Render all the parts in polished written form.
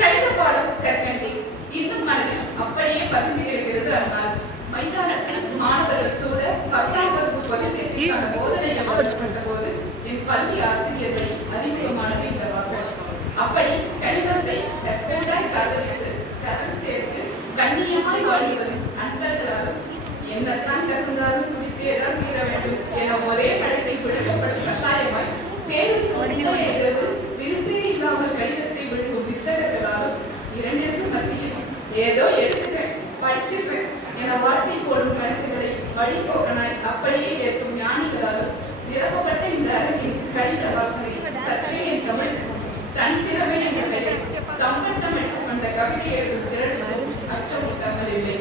கணித பாடம் கற்கண்டி இன்னும் மனதில் அப்படியே பதிந்து கிடக்கிறது. ஆனால் மைதானத்தில் மாணவர்கள் சூழ 10ஆம் வகுப்பு பொதுத்தேர்வுக்கான போதனை போது என் பள்ளி ஆசிரியர்களை அறிமுகமானது இந்த வாசல். அப்படி கணிதத்தை கற்கண்டாய் காதலித்து கரம் சேர்த்து கண்ணியமாய் வாழ்வதும் நண்பர்களாலும் என்னத்தான் கசந்தாலும் குடிப்பேதான் தீர வேண்டும் என ஒரே பழத்தை விடுக்கப்படும் கட்டாயமாய் தேர்வு சோதனைகள் விருப்பே இல்லாமல் கணிதத்தை விடுக்கும் புத்தகங்களாலும் இரண்டிற்கும் மத்தியில் ஏதோ எடுத்துக்க படிச்சுக்கு என வாழ்க்கை போடும் கணக்குகளை வழிபோக்கனாய் அப்படியே ஏற்கும் ஞானிகளாலும் நிரப்பப்பட்ட இந்த அரங்கின் கணித வாசனை சற்றே என் தமிழ் தனித்திறமை என்ற பெயர் கம்பட்டம் என்று கொண்ட கவிதை எழுதும் திறனும் அச்சமும் தங்கள் இல்லை.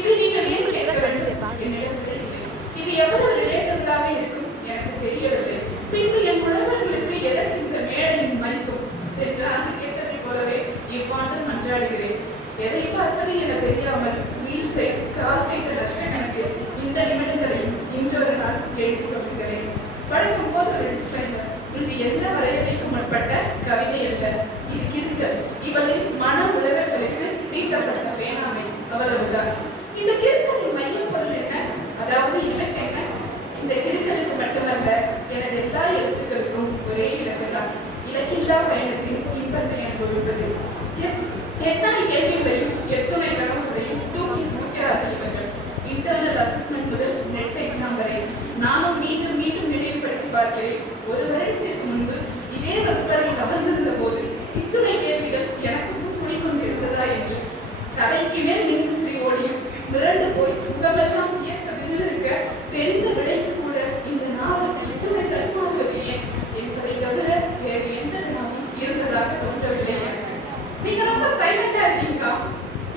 இது நீங்கள் ஏன் கேட்க வேண்டும் என்னிடம் இல்லை. இது எவ்வளவு ரிலேட்டடாக இருக்கும் எனக்கு தெரியவில்லை. பின்பு என் குழந்தைகளுக்கு எதற்கு இந்த மேடையின் மதிப்பும் சென்ற ஆண்டு கேட்டதை போலவே இவ்வாண்டு மன்றாடுகிறேன். எதை பார்ப்பது என தெரியாமல் வீல் செய்து ஸ்டார் செய்த லட்சக்கணக்கு இந்த நிமிடங்களையும் இன்றொரு நாள் எழுதி கொள்கிறேன். படைக்கும் போது ஒரு டிஸ்கிளைமர். இன்று எந்த வரையறைக்கும் உட்பட்ட கவிதை அல்ல, இது கிறுக்கல். இவளின் மன உலகங்களுக்கு தீட்டப்பட்ட வேணாமை அவ்வளவுதான். இந்த கிறுக்கலின் மைய பொருள் என்ன, அதாவது இலக்கு என்ன? இந்த கிறுக்கலுக்கு மட்டுமல்ல, எனது எல்லா எழுத்துக்களுக்கும் ஒரே இலக்குதான். இலக்கில்லா பயணத்தின் இன்பத்தை அனுபவிப்பது. எத்தனை கேள்விகளையும் எத்தனை கனவுகளையும் தூக்கி சுமக்கிறார்கள் இவர்கள். இன்டர்னல் அசஸ்மெண்ட் முதல் நெட் எக்ஸாம் வரை நானும் மீண்டும் மீண்டும் நினைவுபடுத்தி பார்க்கிறேன். ஒரு வருடத்திற்கு முன்பு இதே வகுப்பறையில் அமர்ந்திருந்த போது இத்துணை கேள்விகள் எனக்கும் குடிக்கொண்டிருந்ததா என்று கதைக்கு மேல் நின்று ஓடியும் மிரண்டு போய் முகமெல்லாம் இயக்க விருந்திருக்க தெரிந்த விடைக்கு கூட இந்த நாவல் இத்துணை தடுமாறுவது ஏன் என்பதை தவிர வேறு எந்த நாமும் இருந்ததாக தோன்றவில்லை. நீங்க ரொம்ப சைலண்டா இருக்கீங்க.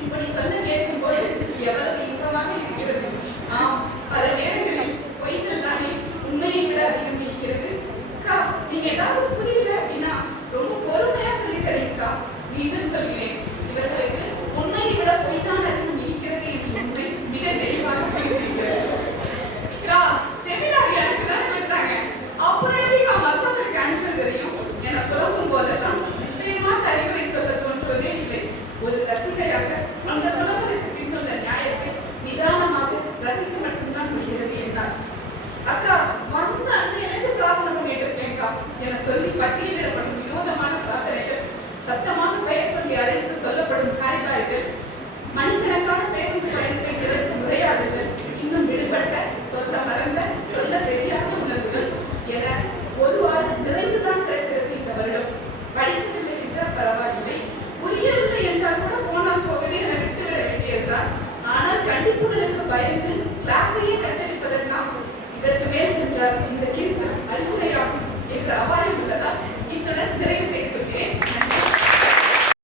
இப்படி சொல்ல கேட்கும் போது எவ்வளவு இன்பமாக இருக்கிறது. ஆம், பல நேரங்களில் பொய்கள் தானே உண்மையை விட அதிகம் இருக்கிறது. அக்கா, நீங்க ஏதாவது புரியல அப்படின்னா ரொம்ப பொறுமையா சொல்லி தரீங்கக்கா. மீண்டும் சொல்கிறேன், இவர்களுக்கு உண்மையை விட பொய் தான் அதிகம் இருக்கிறது என்று உண்மை மிக தெளிவாக புரிந்திருக்கிறது. செமினார் எனக்கு தான் கொடுத்தாங்க, அப்புறம் எப்படி மற்றவங்களுக்கு ஆன்சர் தெரியும் என புலம்பும் போதெல்லாம் நிச்சயமாக அறிவுரை சொல்ல தோன்றுவதே இல்லை. ஒரு ரசிகையாக அந்த புலம்பலுக்கு பின்னுள்ள நியாயத்தை நிதானமாக ரசிக்க மட்டும்தான் முடிகிறது என்றார். அக்கா, வந்த அன்றையிலிருந்து பிரார்த்தனை கேட்டிருக்கேன்க்கா என சொல்லி பட்டியலிடப்படும் வினோதமான பிரார்த்தனைகள், சத்தமாக பெயர் சொல்லி அழைத்து சொல்லப்படும் ஹாய்பாய்கள், மணிக்கணக்கான பேருந்து பயணத்தை திறக்கும் உரையாடுதல், இன்னும் விடுபட்ட சொல்ல மறந்த சொல்ல தெரியாத உணர்வுகள் என ஒரு வாரம் நிறைந்துதான் கிடைக்கிறது இந்த வருடம். படிக்கவில்லை என்றால் பரவாயில்லை, புரியவில்லை என்றால் கூட போனால் போவதே என விட்டுவிட வேண்டியதுதான். ஆனால் கண்டிப்புகளுக்கு பயந்து கிளாஸையே கட்டளிப்பதெல்லாம் இதற்கு மேல் சென்றால் இந்த தீர்ப்பு அறிவுரையாகும் என்ற அபாயம் உள்ளதால் இத்துடன் நிறைவு செய்ய